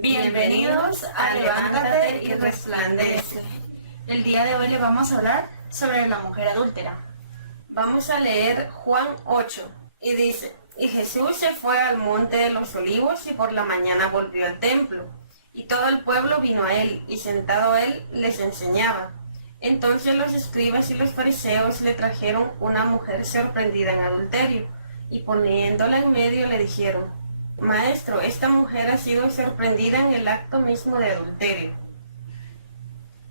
Bienvenidos a Levántate y Resplandece. El día de hoy le vamos a hablar sobre la mujer adúltera. Vamos a leer Juan 8 y dice: Y Jesús se fue al monte de los olivos y por la mañana volvió al templo. Y todo el pueblo vino a él, y sentado él les enseñaba. Entonces los escribas y los fariseos le trajeron una mujer sorprendida en adulterio, y poniéndola en medio le dijeron: Maestro, esta mujer ha sido sorprendida en el acto mismo de adulterio.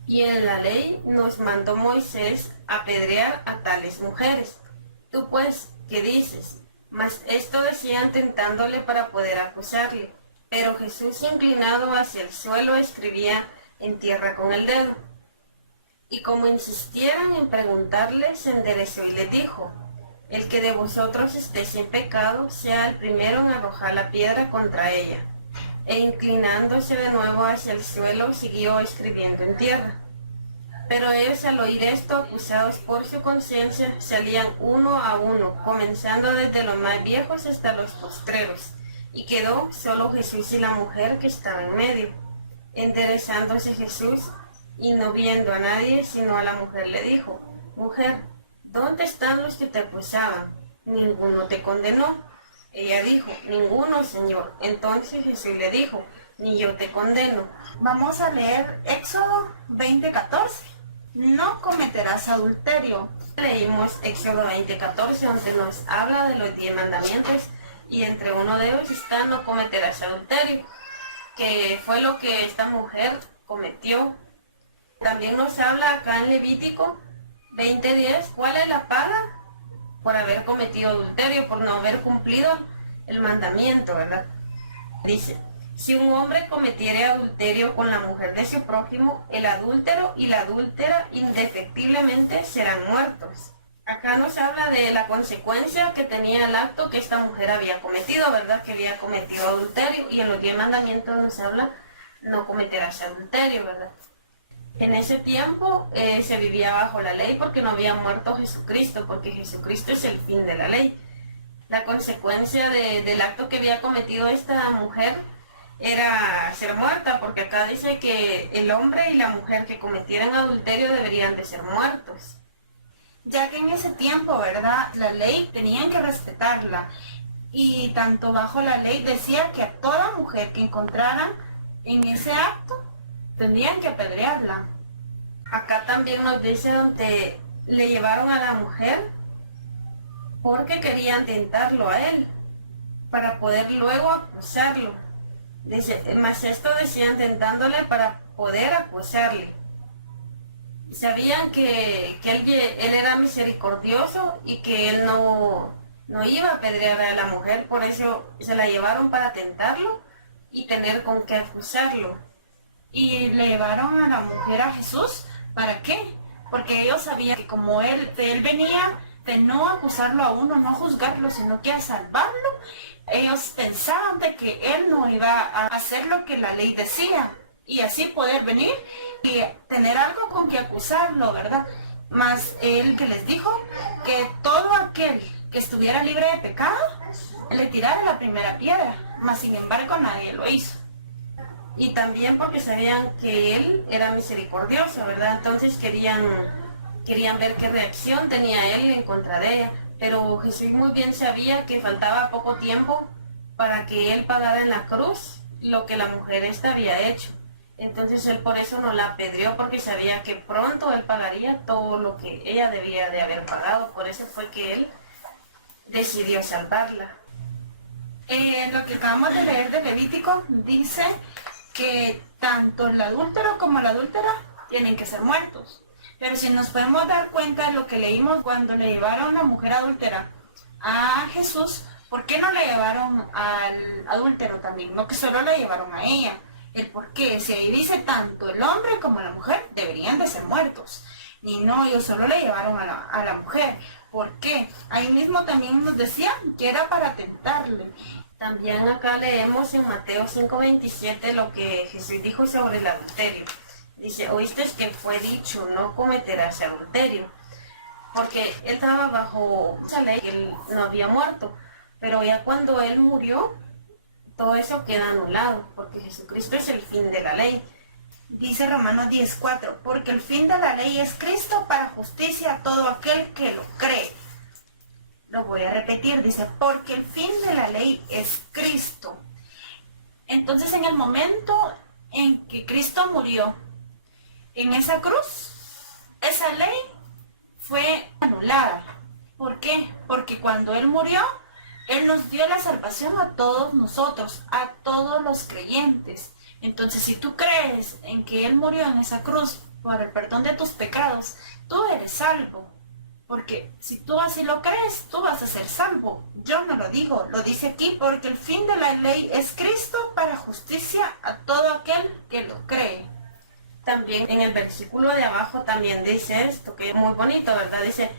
Y en la ley nos mandó Moisés apedrear a tales mujeres. Tú pues, ¿qué dices? Mas esto decían tentándole para poder acusarle. Pero Jesús, inclinado hacia el suelo, escribía en tierra con el dedo. Y como insistieran en preguntarle, se enderezó y les dijo: El que de vosotros esté sin pecado, sea el primero en arrojar la piedra contra ella. E inclinándose de nuevo hacia el suelo, siguió escribiendo en tierra. Pero ellos, al oír esto, acusados por su conciencia, salían uno a uno, comenzando desde los más viejos hasta los postreros. Y quedó solo Jesús y la mujer que estaba en medio. Enderezándose Jesús, y no viendo a nadie sino a la mujer, le dijo: Mujer, ¿dónde están los que te acusaban? ¿Ninguno te condenó? Ella dijo: Ninguno, Señor. Entonces Jesús le dijo: Ni yo te condeno. Vamos a leer Éxodo 20:14. No cometerás adulterio. Leímos Éxodo 20:14, donde nos habla de los 10 mandamientos, y entre uno de ellos está: no cometerás adulterio, que fue lo que esta mujer cometió. También nos habla acá en Levítico 20:10, ¿cuál es la paga? Por haber cometido adulterio, por no haber cumplido el mandamiento, ¿verdad? Dice: si un hombre cometiere adulterio con la mujer de su prójimo, el adúltero y la adúltera indefectiblemente serán muertos. Acá nos habla de la consecuencia que tenía el acto que esta mujer había cometido, ¿verdad? Que había cometido adulterio, y en los 10 mandamientos nos habla: no cometerás adulterio, ¿verdad? En ese tiempo se vivía bajo la ley porque no había muerto Jesucristo, porque Jesucristo es el fin de la ley. La consecuencia del acto que había cometido esta mujer era ser muerta, porque acá dice que el hombre y la mujer que cometieran adulterio deberían de ser muertos. Ya que en ese tiempo, ¿verdad?, la ley tenían que respetarla. Y tanto bajo la ley decía que a toda mujer que encontraran en ese acto, tendrían que apedrearla. Acá también nos dice donde le llevaron a la mujer porque querían tentarlo a él, para poder luego acusarlo. Dice, mas esto decían tentándole para poder acusarle. Sabían que él era misericordioso y que él no iba a apedrear a la mujer, por eso se la llevaron para tentarlo y tener con qué acusarlo. Y le llevaron a la mujer a Jesús, ¿para qué? Porque ellos sabían que como él venía de no acusarlo a uno, no a juzgarlo, sino que a salvarlo, ellos pensaban de que él no iba a hacer lo que la ley decía, y así poder venir y tener algo con que acusarlo, ¿verdad? Mas él que les dijo que todo aquel que estuviera libre de pecado, le tirara la primera piedra, mas sin embargo nadie lo hizo. Y también porque sabían que él era misericordioso, ¿verdad? Entonces querían ver qué reacción tenía él en contra de ella. Pero Jesús muy bien sabía que faltaba poco tiempo para que él pagara en la cruz lo que la mujer esta había hecho. Entonces él por eso no la apedreó, porque sabía que pronto él pagaría todo lo que ella debía de haber pagado. Por eso fue que él decidió salvarla. Lo que acabamos de leer de Levítico dice que tanto el adúltero como la adúltera tienen que ser muertos. Pero si nos podemos dar cuenta de lo que leímos cuando le llevaron a la mujer adúltera a Jesús, ¿por qué no le llevaron al adúltero también? No que solo la llevaron a ella. El por qué, si ahí dice tanto el hombre como la mujer deberían de ser muertos. Ni no, ellos solo le llevaron a la mujer. ¿Por qué? Ahí mismo también nos decía que era para tentarle. También acá leemos en Mateo 5:27 lo que Jesús dijo sobre el adulterio. Dice: oíste que fue dicho, no cometerás adulterio. Porque él estaba bajo esa ley, que él no había muerto. Pero ya cuando él murió, todo eso queda anulado, porque Jesucristo es el fin de la ley. Dice Romanos 10:4, porque el fin de la ley es Cristo para justicia a todo aquel que lo cree. Lo voy a repetir, dice, porque el fin de la ley es Cristo. Entonces, en el momento en que Cristo murió en esa cruz, esa ley fue anulada. ¿Por qué? Porque cuando Él murió, Él nos dio la salvación a todos nosotros, a todos los creyentes. Entonces, si tú crees en que Él murió en esa cruz por el perdón de tus pecados, tú eres salvo. Porque si tú así lo crees, tú vas a ser salvo. Yo no lo digo, lo dice aquí, porque el fin de la ley es Cristo para justicia a todo aquel que lo cree. También en el versículo de abajo también dice esto, que es muy bonito, ¿verdad? Dice,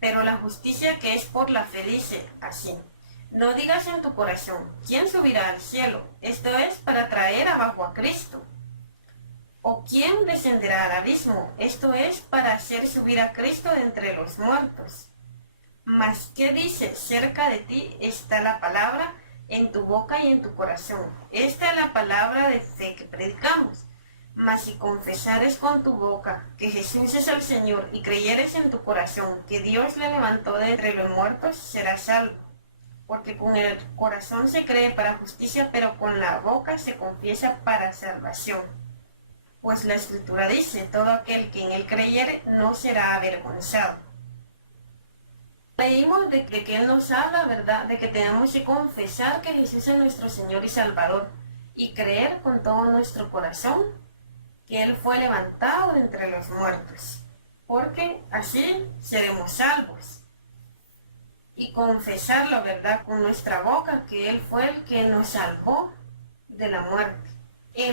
pero la justicia que es por la fe dice así. No digas en tu corazón, ¿quién subirá al cielo? Esto es para traer abajo a Cristo. ¿O quién descenderá al abismo? Esto es para hacer subir a Cristo de entre los muertos. Mas, ¿qué dice? Cerca de ti está la palabra, en tu boca y en tu corazón. Esta es la palabra de fe que predicamos. Mas si confesares con tu boca que Jesús es el Señor y creyeres en tu corazón que Dios le levantó de entre los muertos, serás salvo. Porque con el corazón se cree para justicia, pero con la boca se confiesa para salvación. Pues la Escritura dice, todo aquel que en Él creyere no será avergonzado. Leímos de que Él nos habla, ¿verdad?, de que tenemos que confesar que Jesús es nuestro Señor y Salvador y creer con todo nuestro corazón que Él fue levantado de entre los muertos, porque así seremos salvos. Y confesarlo, ¿verdad?, con nuestra boca, que Él fue el que nos salvó de la muerte.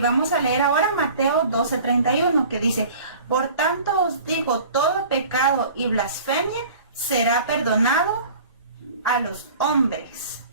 Vamos a leer ahora Mateo 12:31, que dice, por tanto os digo, todo pecado y blasfemia será perdonado a los hombres.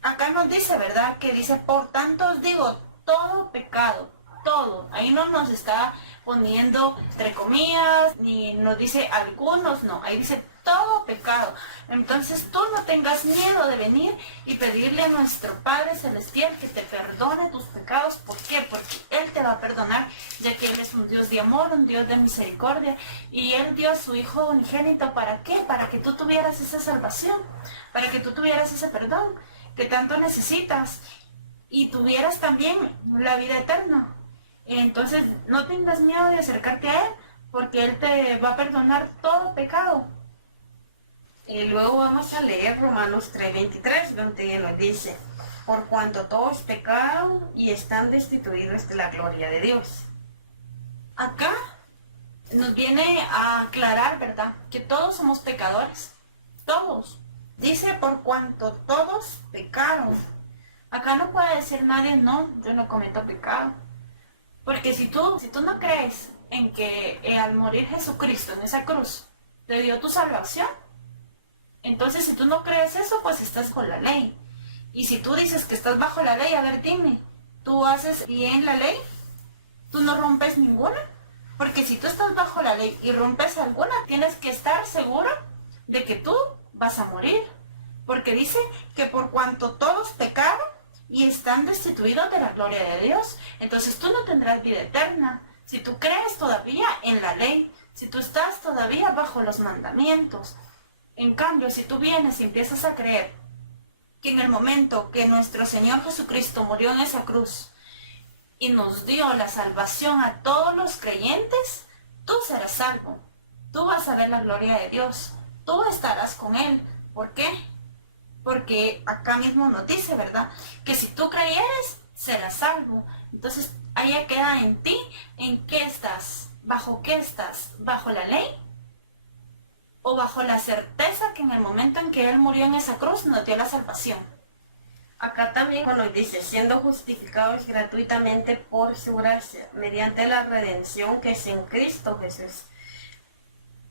Acá nos dice, ¿verdad?, que dice, por tanto os digo, todo pecado, todo. Ahí no nos está poniendo entre comillas, ni nos dice algunos, no, ahí dice todo pecado. Entonces tú no tengas miedo de venir y pedirle a nuestro Padre Celestial que te perdone tus pecados. ¿Por qué? Porque Él te va a perdonar, ya que Él es un Dios de amor, un Dios de misericordia, y Él dio a su Hijo unigénito. ¿Para qué? Para que tú tuvieras esa salvación, para que tú tuvieras ese perdón que tanto necesitas y tuvieras también la vida eterna. Entonces no tengas miedo de acercarte a Él, porque Él te va a perdonar todo pecado. Y luego vamos a leer Romanos 3:23, donde nos dice, por cuanto todos pecaron y están destituidos de la gloria de Dios. Acá nos viene a aclarar, ¿verdad?, que todos somos pecadores, todos. Dice, por cuanto todos pecaron. Acá no puede decir nadie, no, yo no cometo pecado. Porque si tú no crees en que al morir Jesucristo en esa cruz te dio tu salvación, entonces si tú no crees eso, pues estás con la ley. Y si tú dices que estás bajo la ley, a ver, dime, ¿tú haces bien la ley? ¿Tú no rompes ninguna? Porque si tú estás bajo la ley y rompes alguna, tienes que estar seguro de que tú vas a morir. Porque dice que por cuanto todos pecaron y están destituidos de la gloria de Dios, entonces tú no tendrás vida eterna. Si tú crees todavía en la ley, si tú estás todavía bajo los mandamientos. En cambio, si tú vienes y empiezas a creer que en el momento que nuestro Señor Jesucristo murió en esa cruz y nos dio la salvación a todos los creyentes, tú serás salvo. Tú vas a ver la gloria de Dios. Tú estarás con Él. ¿Por qué? Porque acá mismo nos dice, ¿verdad?, que si tú creyeres, serás salvo. Entonces, ahí queda en ti, ¿en qué estás? ¿Bajo qué estás? ¿Bajo la ley? ¿O bajo la certeza que en el momento en que Él murió en esa cruz nos dio la salvación? Acá también nos dice, siendo justificados gratuitamente por su gracia, mediante la redención que es en Cristo Jesús.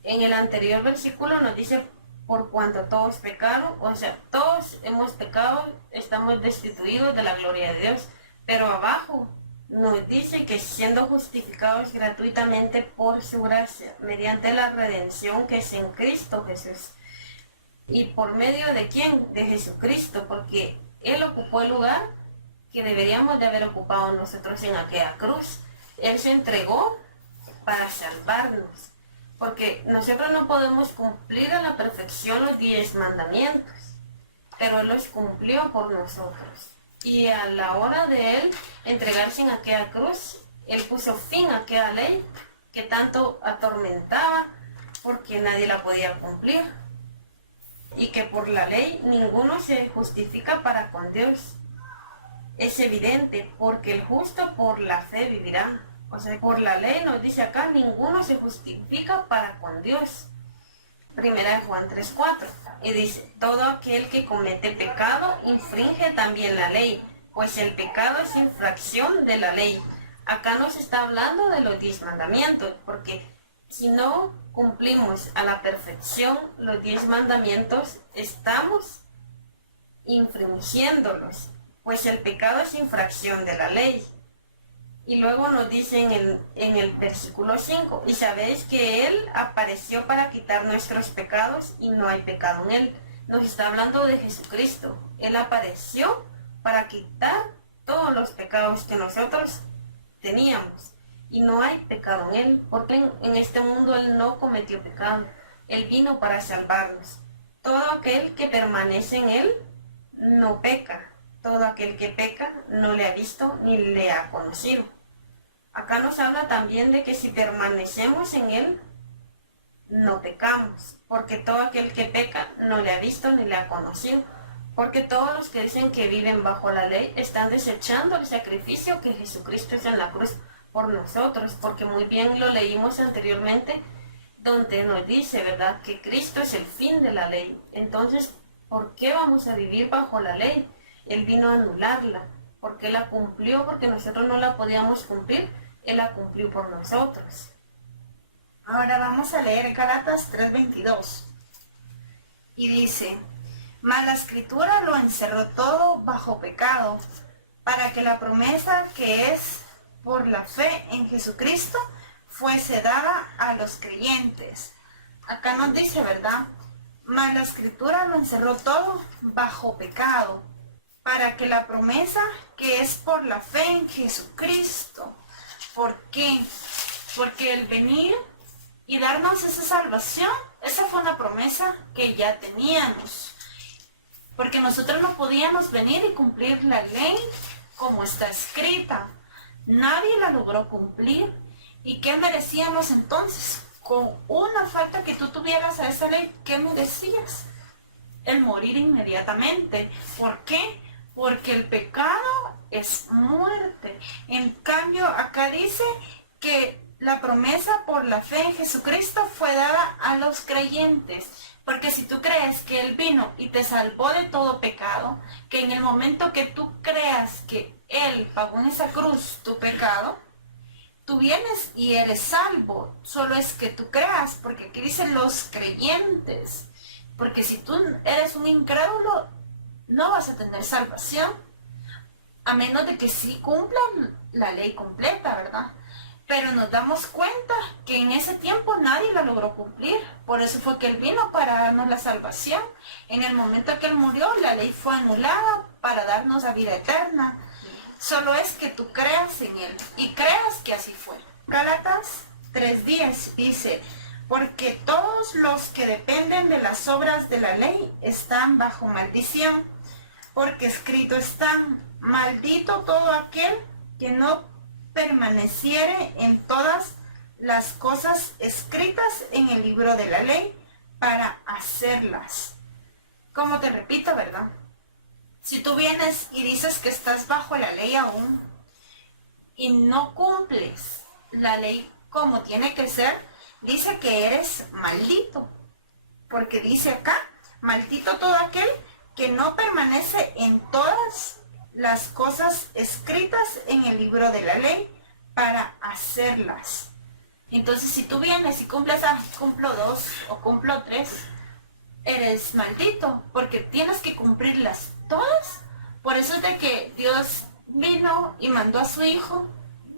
En el anterior versículo nos dice, por cuanto todos pecaron, o sea, todos hemos pecado, estamos destituidos de la gloria de Dios. Pero abajo nos dice que siendo justificados gratuitamente por su gracia, mediante la redención que es en Cristo Jesús. ¿Y por medio de quién? De Jesucristo, porque Él ocupó el lugar que deberíamos de haber ocupado nosotros en aquella cruz. Él se entregó para salvarnos, porque nosotros no podemos cumplir a la perfección los 10 mandamientos, pero Él los cumplió por nosotros. Y a la hora de Él entregarse en aquella cruz, Él puso fin a aquella ley que tanto atormentaba, porque nadie la podía cumplir. Y que por la ley ninguno se justifica para con Dios. Es evidente, porque el justo por la fe vivirá. O sea, por la ley nos dice acá, ninguno se justifica para con Dios. Primera de Juan 3:4. Y dice, todo aquel que comete pecado infringe también la ley, pues el pecado es infracción de la ley. Acá nos está hablando de los 10 mandamientos, porque si no cumplimos a la perfección los 10 mandamientos, estamos infringiéndolos, pues el pecado es infracción de la ley. Y luego nos dice en el versículo 5, y sabéis que Él apareció para quitar nuestros pecados y no hay pecado en Él. Nos está hablando de Jesucristo. Él apareció para quitar todos los pecados que nosotros teníamos. Y no hay pecado en Él, porque en este mundo Él no cometió pecado. Él vino para salvarnos. Todo aquel que permanece en Él no peca. Todo aquel que peca no le ha visto ni le ha conocido. Acá nos habla también de que si permanecemos en Él, no pecamos, porque todo aquel que peca no le ha visto ni le ha conocido. Porque todos los que dicen que viven bajo la ley están desechando el sacrificio que Jesucristo hizo en la cruz por nosotros, porque muy bien lo leímos anteriormente, donde nos dice, ¿verdad?, que Cristo es el fin de la ley. Entonces, ¿por qué vamos a vivir bajo la ley? Él vino a anularla, porque Él la cumplió, porque nosotros no la podíamos cumplir, Él la cumplió por nosotros. Ahora vamos a leer Gálatas 3:22. Y dice, mas la Escritura lo encerró todo bajo pecado, para que la promesa que es por la fe en Jesucristo fuese dada a los creyentes. Acá nos dice, ¿verdad? Mas la Escritura lo encerró todo bajo pecado, para que la promesa que es por la fe en Jesucristo. ¿Por qué? Porque el venir y darnos esa salvación, esa fue una promesa que ya teníamos. Porque nosotros no podíamos venir y cumplir la ley como está escrita. Nadie la logró cumplir. ¿Y qué merecíamos entonces? Con una falta que tú tuvieras a esa ley, ¿qué merecías? El morir inmediatamente. ¿Por qué? Porque el pecado es muerte. En cambio, acá dice que la promesa por la fe en Jesucristo fue dada a los creyentes. Porque si tú crees que Él vino y te salvó de todo pecado, que en el momento que tú creas que Él pagó en esa cruz tu pecado, tú vienes y eres salvo. Solo es que tú creas, porque aquí dicen los creyentes. Porque si tú eres un incrédulo, no vas a tener salvación, a menos de que sí cumplan la ley completa, ¿verdad? Pero nos damos cuenta que en ese tiempo nadie la logró cumplir. Por eso fue que Él vino para darnos la salvación. En el momento que Él murió, la ley fue anulada para darnos la vida eterna. Solo es que tú creas en Él y creas que así fue. Gálatas 3:10 dice, porque todos los que dependen de las obras de la ley están bajo maldición, porque escrito está, maldito todo aquel que no permaneciere en todas las cosas escritas en el libro de la ley para hacerlas. Como te repito, ¿verdad? Si tú vienes y dices que estás bajo la ley aún y no cumples la ley como tiene que ser, dice que eres maldito. Porque dice acá, maldito todo aquel que no permanece en todas las cosas escritas en el libro de la ley para hacerlas. Entonces, si tú vienes y cumples, cumplo 2 o cumplo 3, eres maldito, porque tienes que cumplirlas todas. Por eso es de que Dios vino y mandó a su Hijo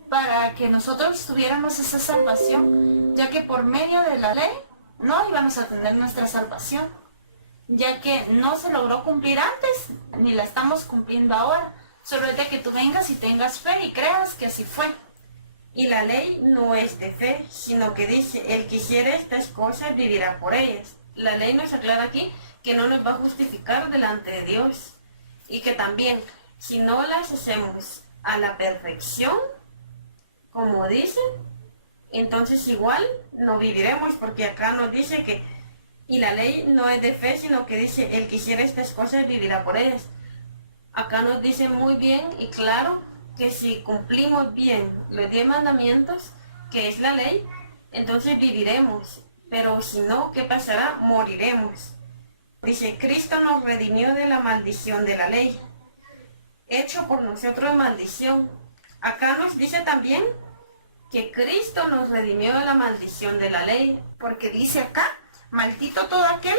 para que nosotros tuviéramos esa salvación, ya que por medio de la ley no íbamos a tener nuestra salvación, ya que no se logró cumplir antes, ni la estamos cumpliendo ahora. Solo es de que tú vengas y tengas fe y creas que así fue. Y la ley no es de fe, sino que dice, el que hiciere estas cosas vivirá por ellas. La ley nos aclara aquí que no nos va a justificar delante de Dios. Y que también, si no las hacemos a la perfección, como dice, entonces igual no viviremos, porque acá nos dice que, y la ley no es de fe, sino que dice, el que hiciera estas cosas vivirá por ellas. Acá nos dice muy bien y claro que si cumplimos bien los 10 mandamientos, que es la ley, entonces viviremos. Pero si no, ¿qué pasará? Moriremos. Dice, Cristo nos redimió de la maldición de la ley, hecho por nosotros maldición. Acá nos dice también que Cristo nos redimió de la maldición de la ley. Porque dice acá, maldito todo aquel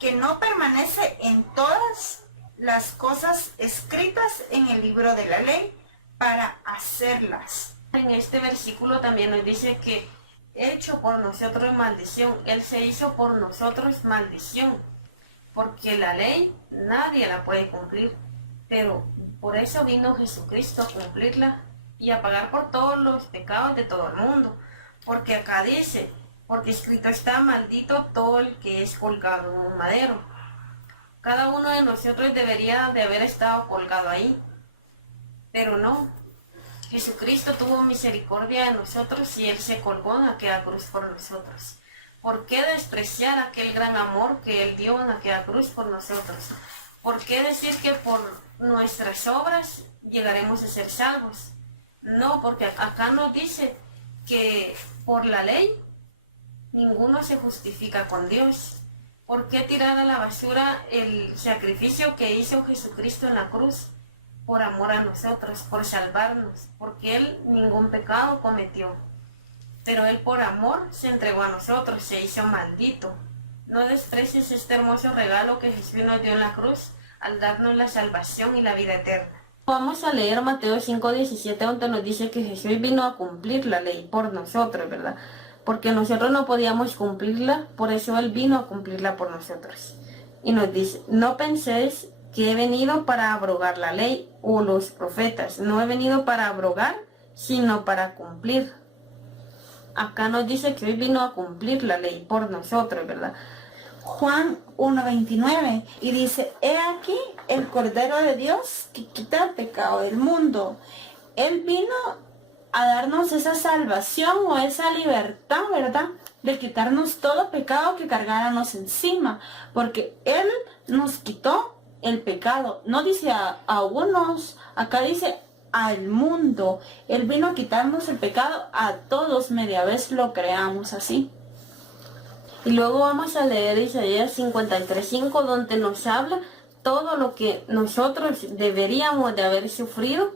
que no permanece en todas las cosas escritas en el libro de la ley para hacerlas. En este versículo también nos dice que hecho por nosotros maldición, Él se hizo por nosotros maldición, porque la ley nadie la puede cumplir, pero por eso vino Jesucristo a cumplirla y a pagar por todos los pecados de todo el mundo, porque acá dice, porque escrito está, maldito todo el que es colgado en un madero. Cada uno de nosotros debería de haber estado colgado ahí, pero no. Jesucristo tuvo misericordia de nosotros y Él se colgó en aquella cruz por nosotros. ¿Por qué despreciar aquel gran amor que Él dio en aquella cruz por nosotros? ¿Por qué decir que por nuestras obras llegaremos a ser salvos? No, porque acá nos dice que por la ley ninguno se justifica con Dios. ¿Por qué tirar a la basura el sacrificio que hizo Jesucristo en la cruz? Por amor a nosotros, por salvarnos, porque Él ningún pecado cometió. Pero Él por amor se entregó a nosotros, se hizo maldito. No desprecies este hermoso regalo que Jesús nos dio en la cruz al darnos la salvación y la vida eterna. Vamos a leer Mateo 5:17, donde nos dice que Jesús vino a cumplir la ley por nosotros, ¿verdad? Porque nosotros no podíamos cumplirla, por eso Él vino a cumplirla por nosotros. Y nos dice, no penséis que he venido para abrogar la ley o los profetas. No he venido para abrogar, sino para cumplir. Acá nos dice que hoy vino a cumplir la ley por nosotros, ¿verdad? Juan 1:29 y dice, he aquí el Cordero de Dios que quita el pecado del mundo. Él vino a darnos esa salvación o esa libertad, ¿verdad? De quitarnos todo pecado que cargáramos encima, porque Él nos quitó el pecado. No dice a unos, acá dice al mundo. Él vino a quitarnos el pecado a todos, media vez lo creamos así. Y luego vamos a leer Isaías 53:5, donde nos habla todo lo que nosotros deberíamos de haber sufrido,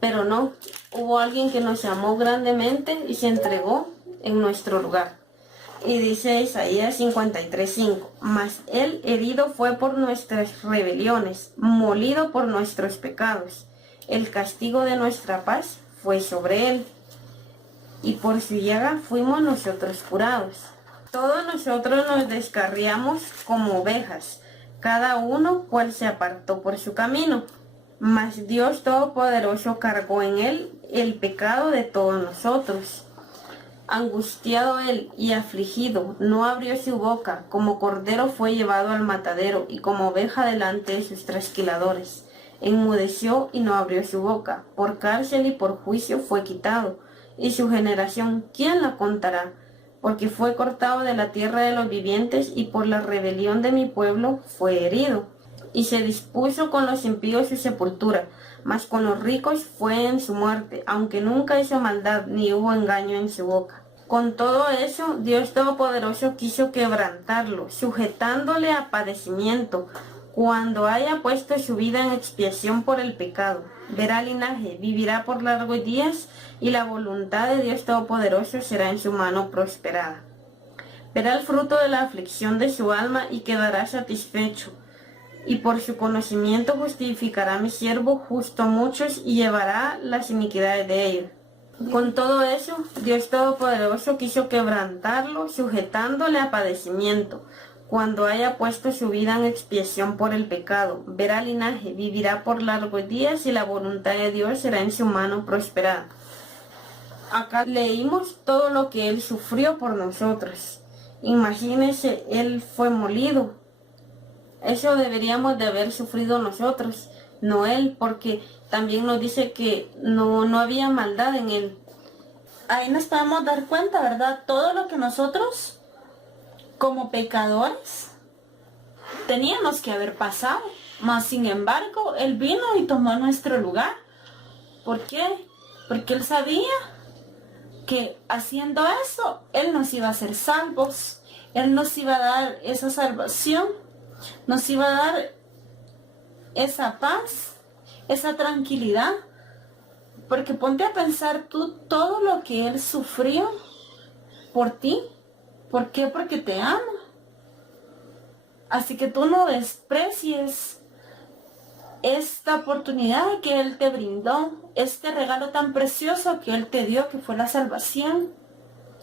pero no, hubo alguien que nos amó grandemente y se entregó en nuestro lugar. Y dice Isaías 53:5, mas Él herido fue por nuestras rebeliones, molido por nuestros pecados. El castigo de nuestra paz fue sobre Él, y por su llaga fuimos nosotros curados. Todos nosotros nos descarriamos como ovejas, cada uno cual se apartó por su camino. Mas Dios Todopoderoso cargó en Él el pecado de todos nosotros. Angustiado Él y afligido, no abrió su boca, como cordero fue llevado al matadero, y como oveja delante de sus trasquiladores. Enmudeció y no abrió su boca, por cárcel y por juicio fue quitado. Y su generación, ¿quién la contará? Porque fue cortado de la tierra de los vivientes, y por la rebelión de mi pueblo fue herido. Y se dispuso con los impíos su sepultura, mas con los ricos fue en su muerte, aunque nunca hizo maldad ni hubo engaño en su boca. Con todo eso, Dios Todopoderoso quiso quebrantarlo, sujetándole a padecimiento, cuando haya puesto su vida en expiación por el pecado. Verá linaje, vivirá por largos días, y la voluntad de Dios Todopoderoso será en su mano prosperada. Verá el fruto de la aflicción de su alma y quedará satisfecho. Y por su conocimiento justificará a mi siervo justo a muchos y llevará las iniquidades de ellos. Con todo eso, Dios Todopoderoso quiso quebrantarlo, sujetándole a padecimiento, cuando haya puesto su vida en expiación por el pecado, verá linaje, vivirá por largos días y la voluntad de Dios será en su mano prosperada. Acá leímos todo lo que Él sufrió por nosotros. Imagínense, Él fue molido. Eso deberíamos de haber sufrido nosotros, no Él, porque también nos dice que no había maldad en Él. Ahí nos podemos dar cuenta, ¿verdad? Todo lo que nosotros, como pecadores, teníamos que haber pasado. Mas, sin embargo, Él vino y tomó nuestro lugar. ¿Por qué? Porque Él sabía que haciendo eso, Él nos iba a hacer salvos. Él nos iba a dar esa salvación. Nos iba a dar esa paz, esa tranquilidad. Porque ponte a pensar tú todo lo que Él sufrió por ti. ¿Por qué? Porque te ama. Así que tú no desprecies esta oportunidad que Él te brindó, este regalo tan precioso que Él te dio, que fue la salvación,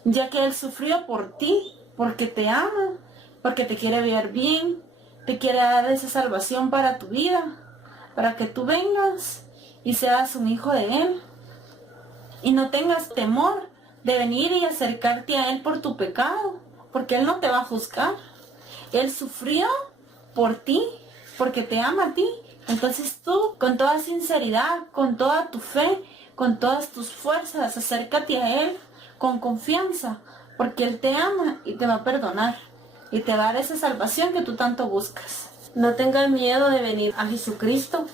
ya que Él sufrió por ti, porque te ama, porque te quiere ver bien, te quiere dar esa salvación para tu vida, para que tú vengas y seas un hijo de Él y no tengas temor de venir y acercarte a Él por tu pecado, porque Él no te va a juzgar. Él sufrió por ti, porque te ama a ti. Entonces tú, con toda sinceridad, con toda tu fe, con todas tus fuerzas, acércate a Él con confianza, porque Él te ama y te va a perdonar y te va a dar esa salvación que tú tanto buscas. No tengas miedo de venir a Jesucristo,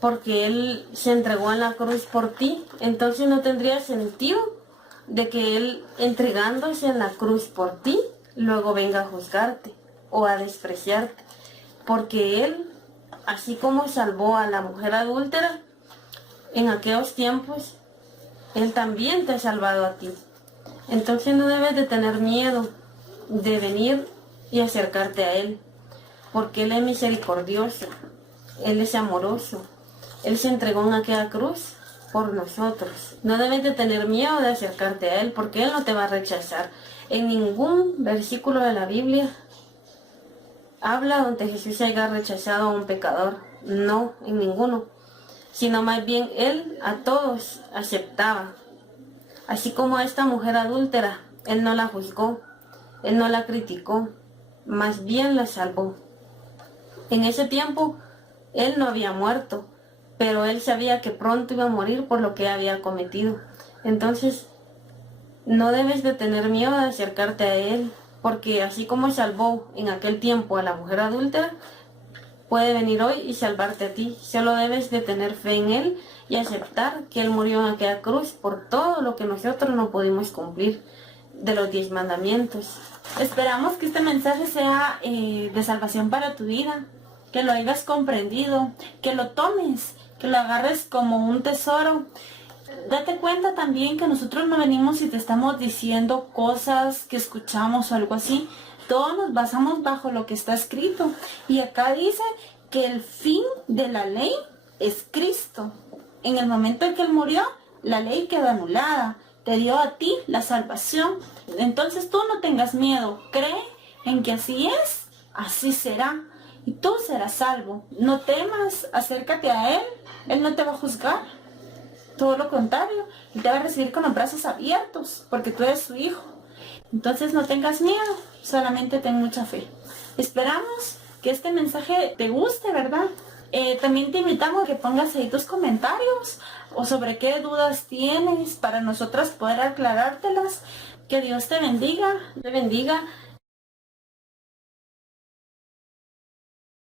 porque Él se entregó en la cruz por ti. Entonces no tendría sentido de que Él, entregándose en la cruz por ti, luego venga a juzgarte o a despreciarte, porque Él, así como salvó a la mujer adúltera en aquellos tiempos, Él también te ha salvado a ti. Entonces no debes de tener miedo de venir y acercarte a Él, porque Él es misericordioso, Él es amoroso, Él se entregó en aquella cruz por nosotros. No debes de tener miedo de acercarte a Él, porque Él no te va a rechazar. En ningún versículo de la Biblia habla donde Jesús haya rechazado a un pecador. No, en ninguno. Sino más bien Él a todos aceptaba. Así como a esta mujer adúltera, Él no la juzgó, Él no la criticó, más bien la salvó. En ese tiempo, Él no había muerto, pero Él sabía que pronto iba a morir por lo que había cometido. Entonces, no debes de tener miedo de acercarte a Él, porque así como salvó en aquel tiempo a la mujer adúltera, puede venir hoy y salvarte a ti. Solo debes de tener fe en Él y aceptar que Él murió en aquella cruz por todo lo que nosotros no pudimos cumplir de los 10 mandamientos. Esperamos que este mensaje sea de salvación para tu vida, que lo hayas comprendido, que lo tomes, que lo agarres como un tesoro. Date cuenta también que nosotros no venimos y te estamos diciendo cosas que escuchamos o algo así. Todos nos basamos bajo lo que está escrito. Y acá dice que el fin de la ley es Cristo. En el momento en que Él murió, la ley quedó anulada. Te dio a ti la salvación. Entonces tú no tengas miedo. Cree en que así es, así será. Y tú serás salvo. No temas, acércate a Él. Él no te va a juzgar. Todo lo contrario, Él te va a recibir con los brazos abiertos, porque tú eres su hijo. Entonces no tengas miedo, solamente ten mucha fe. Esperamos que este mensaje te guste, ¿verdad? También te invitamos a que pongas ahí tus comentarios o sobre qué dudas tienes para nosotras poder aclarártelas. Que Dios te bendiga. Te bendiga